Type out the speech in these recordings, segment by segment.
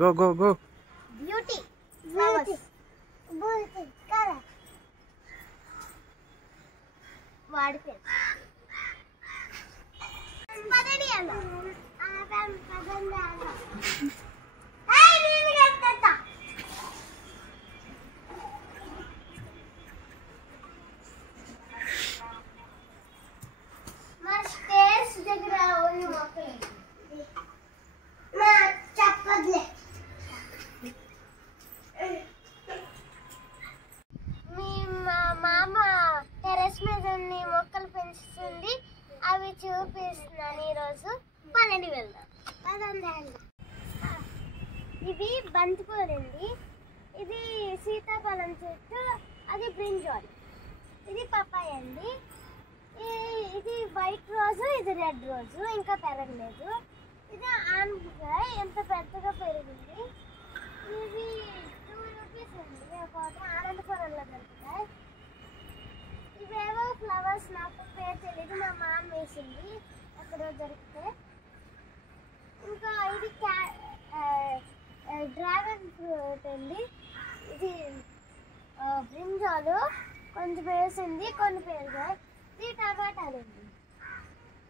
Go go go. Beauty flowers beauty colour వాడితే పదడి అలా ఆపం పదండి అలా ఏయ్ నేను గెట్టతా మరి స్టేజ్ దగ్గర ఓని మొక్కలు మా చెప్పదులే మా మామ టెర్రస్ మీద మొక్కలు పెంచుతుంది అవి చూపిస్తున్నాను ఈరోజు. పదండి వెళ్దాం. ఇది బంతిపూలండి, ఇది సీతాఫలం చెట్టు, అది బ్రింజాల్, ఇది పపాయ అండి, ఇది వైట్ రోజు, ఇది రెడ్ రోజు ఇంకా పెరగలేదు. ఇది ఆనపకాయ ఎంత పెద్దగా పెరిగింది. ఇది 2 రూపీస్ అండి ఒకటి, ఆనందపురంలో దొరుకుతాయి. ఇవేవో ఫ్లవర్స్ నాకు పేరు తెలియదు, మా మామ వేసింది ఎక్కడో దొరికితే. ఇంకా ఇది డ్రాగన్ ఫ్రూట్ అండి, ఇది బ్రింజాలు కొంచెం వేసింది కొన్ని పెరిగాయి. ఇది టమాటాలు అండి,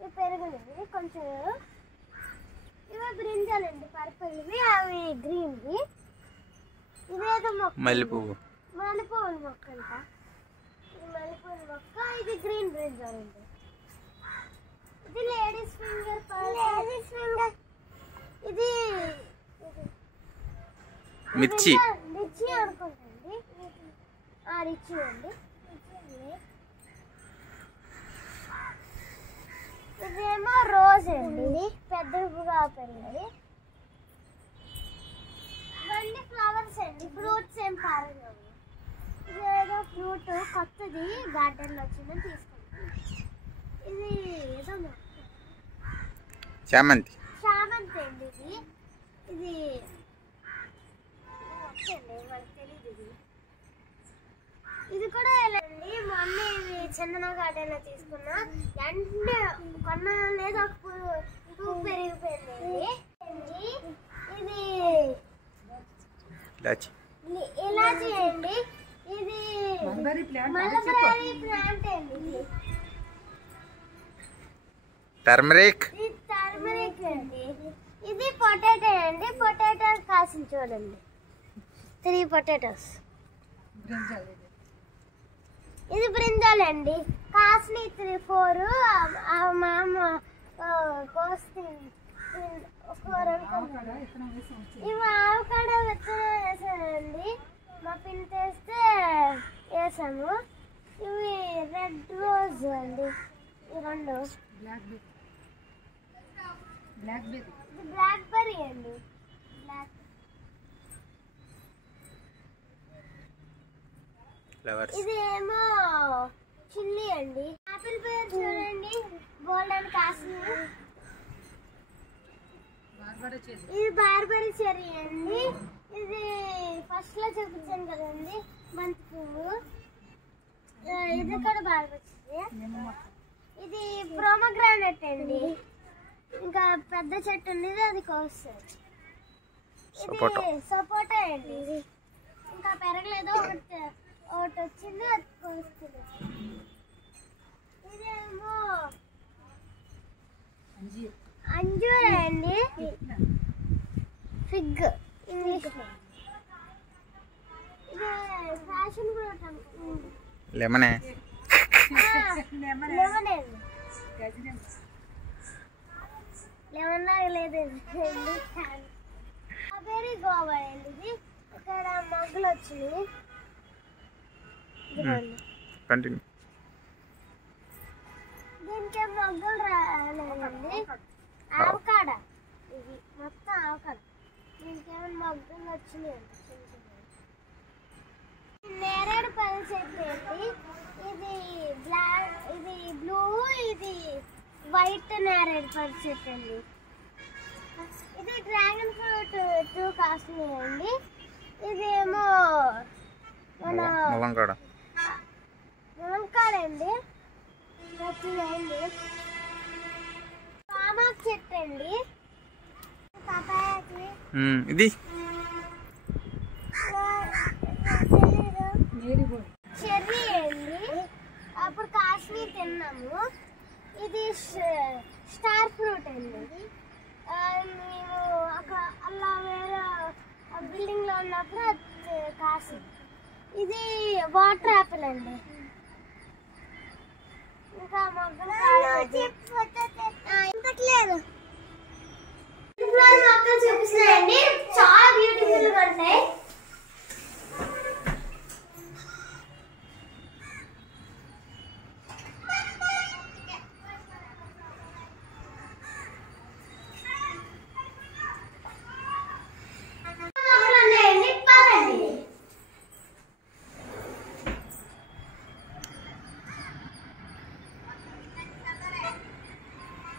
ఇవి పెరిగినవి కొంచెం. ఇవి బ్రింజాలండి పర్పుల్వి, అవి గ్రీన్వి. ఇదేదో మొక్క మల్లెపువ్వు మొక్క అంట, ఇది మల్లెపూల మొక్క. ఇది గ్రీన్ బ్రింజాల్ అండి. ఇది లేడీస్ ఫింగర్, ఇది మిర్చి అనుకుంటండి, రిచి అండి. ఇదేమో రోజ్ అండి, పెద్దగా పెరిగింది. ఇవన్నీ ఫ్లవర్స్ అండి, ఫ్రూట్స్ ఏం పారలేదు. ఇది ఏదో ఫ్రూట్ కొత్తది గార్డెన్లో వచ్చిందని తీసుకుంటాం. ఇది ఏదో చామంతి అండి, ఇది మనకు తెలియదు. ఇది కూడా అండి మొన్న ఇది చందన గార్డెన్లో తీసుకున్నా, వెంటనే కొన్న లేదు ఒక పువ్వు పెరిగిపోయింది. ఇది ఇలాచి అండి, ఇది మల్బరీ ప్లాంట్ అండి, టర్మరిక్ అండి. ఇది పొటాటో అండి, పొటాటో కాసిన చూడండి, 3 పొటాటోస్. ఇది బ్రింజాల్ అండి, కాసిన 3, 4. మామ కోసి ఇవి ఆవకాడో విత్తనం వేసానండి, మా పిన్ తెస్తే వేసాము. ఇవి రెడ్ రోజ్ అండి, ఈ 2. బ్లాక్ బెర్రీ అండి, ఇది ఏమో చిల్లీ అండి. ఆపిల్ పేరు చూడండి, గోల్డెన్ కాసిన. ఇది బార్బరీ చెర్రీ అండి, ఇది ఫస్ట్ లో చూపించాను కదండి బంతి పువ్వు, ఇది కూడా బార్బరీ చెర్రీ. ఇది ప్రోమోగ్రానైట్ అండి, ఇంకా పెద్ద చెట్టు ఉండేది అది కోస్తారు. ఇది సపోటా అండి, ఇది ఇంకా పెరగలేదు, ఒకటి వచ్చింది అది కోస్తుంది. ఇదేమో అంజూర అండి, ఫిగ్ ఇంగ్లీష్. ఇది ఫ్యాషన్ ఫ్రూట్ లెమనే లెమన్ లేదండి. స్ట్రాబెర్రీ గోవా అండి, ఇది ఇక్కడ మొగ్గలు వచ్చినాయి. దీనికి మొగ్గలు రాలేదండి. ఆవకాడ, ఇది మొత్తం ఆవకాడ, దీనికి ఏమైనా మొగ్గలు వచ్చినాయి అండి. నేరేడు పళ్ళ చెట్టు అండి, ఇది బ్లాక్, ఇది బ్లూ, ఇది వైట్ నేరేడు పళ్ళ చెట్టు అండి. ఇది డ్రాగన్ ఫ్రూట్ 2 కాస్తున్నాయండి. ఇదేమో మన ములంకాడ అండి, వచ్చిందండి. పామాకు చెట్టు అండి, ఇది చెర్రీ అండి, అప్పుడు కాశ్మీర్ తిన్నాము. ఇది స్టార్ ఫ్రూట్ అండి. మేము అలా వేరే బిల్డింగ్ లో ఉన్నప్పుడు కాసి. ఇది వాటర్ యాపిల్ అండి. ఇంకా మొక్కలు చూపిస్తున్నాయండి, చాలా బ్యూటిఫుల్ గా ఉంటాయి.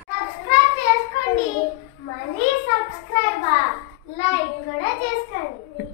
సబ్స్క్రైబ్ చేసుకోండి, మళ్ళీ సబ్స్క్రైబ్ లైక్ కూడా చేసుకోండి.